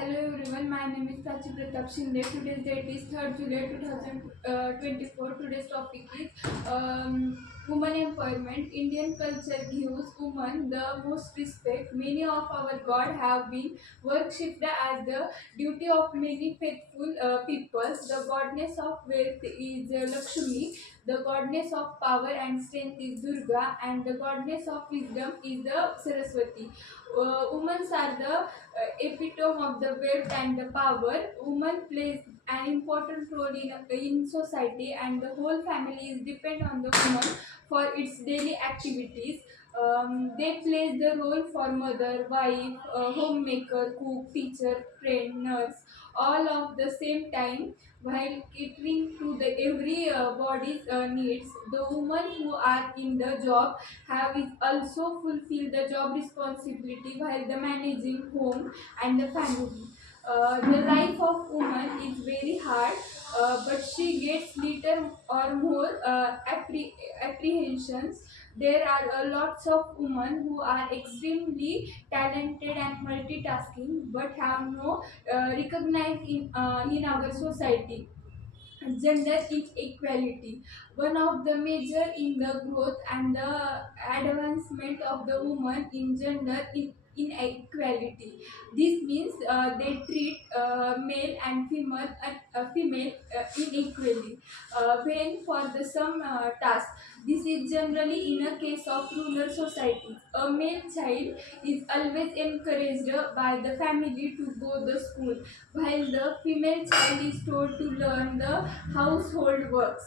Hello everyone, my name is Prachi Pratap Shinde. Today's date is 3rd July 2024. Today's topic is women empowerment. Indian culture gives women the most respect. Many of our God have been worshipped as the duty of many faithful people. The goddess of wealth is Lakshmi, the goddess of power and strength is Durga, and the goddess of wisdom is the Saraswati. Women are the epitome of the wealth and the power. Woman plays an important role in society, and the whole family is depend on the woman for its daily activities. They play the role for mother, wife, homemaker, cook, teacher, friend, nurse, all of the same time while catering to the every body's needs. The women who are in the job have is also fulfill the job responsibility while the managing home and the family. The life of woman is very hard, but she gets little or more apprehensions. There are lots of women who are extremely talented and multitasking, but have no recognized in our society. Gender inequality, one of the major in the growth and the advancement of the woman in gender inequality. This means they treat male and female unequally when for the some tasks. This is generally in a case of rural societies. A male child is always encouraged by the family to go to school, while the female child is told to learn the household works.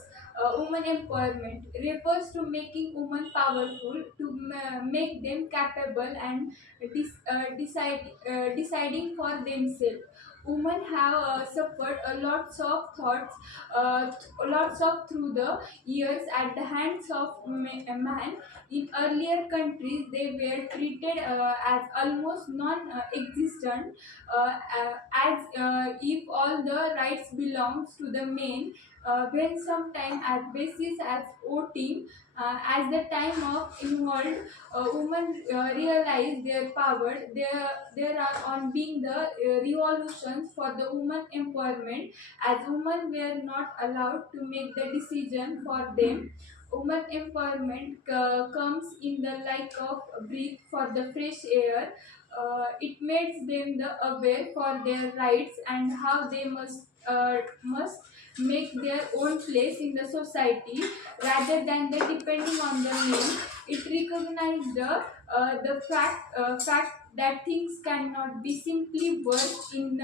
Women empowerment refers to making women powerful, to make them capable and deciding for themselves. Women have suffered a lots of thoughts, lots of through the years at the hands of a man. In earlier countries, they were treated as almost non-existent, as if all the rights belongs to the men. When sometime as basis as voting, as the time of involved, women realize their power. There are on being the revolutions for the women empowerment, as women were not allowed to make the decision for them. Women empowerment comes in the like of breathe for the fresh air. It makes them the aware for their rights and how they must make their own place in the society rather than the depending on the men. It recognizes the fact that things cannot be simply work in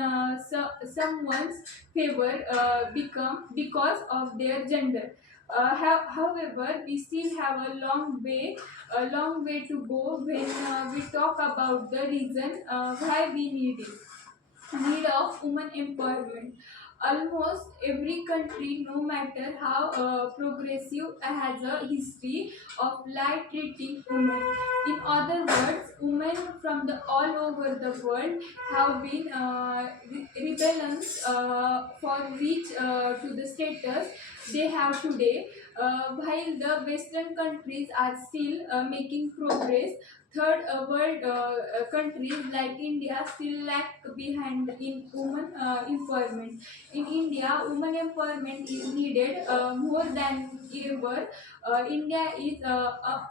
someone's favor become because of their gender. However, we still have a long way to go when we talk about the reason why we need of women empowerment. Almost every country, no matter how progressive, has a history of light treating women. In other words, women from the all over the world have been rebellions for reach to the status they have today. While the Western countries are still making progress, third world countries like India still lag behind in women empowerment. In India, women empowerment is needed more than ever. India is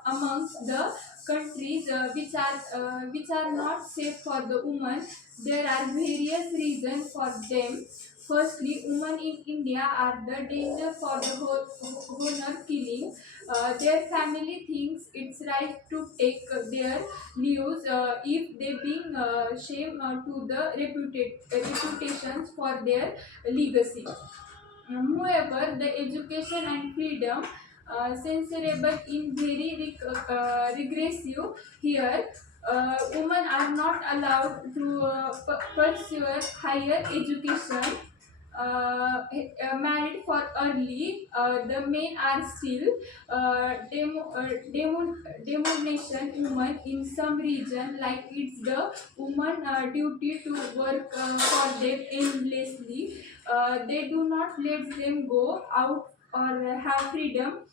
amongst the countries which are not safe for the women. There are various reasons for them. Firstly, women in India are the danger for the honor killing. Their family thinks it's right to take their lives if they bring shame to the reputations for their legacy. However, the education and freedom censorable in very regressive here. Women are not allowed to pursue higher education, married for early. The men are still demonization women in some region, like it's the woman duty to work for them endlessly. They do not let them go out or have freedom.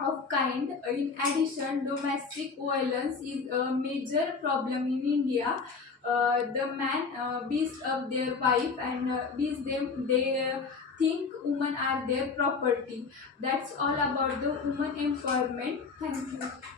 of kind. In addition, domestic violence is a major problem in India. The man beats up their wife and beats them. They think women are their property. That's all about the woman empowerment. Thank you.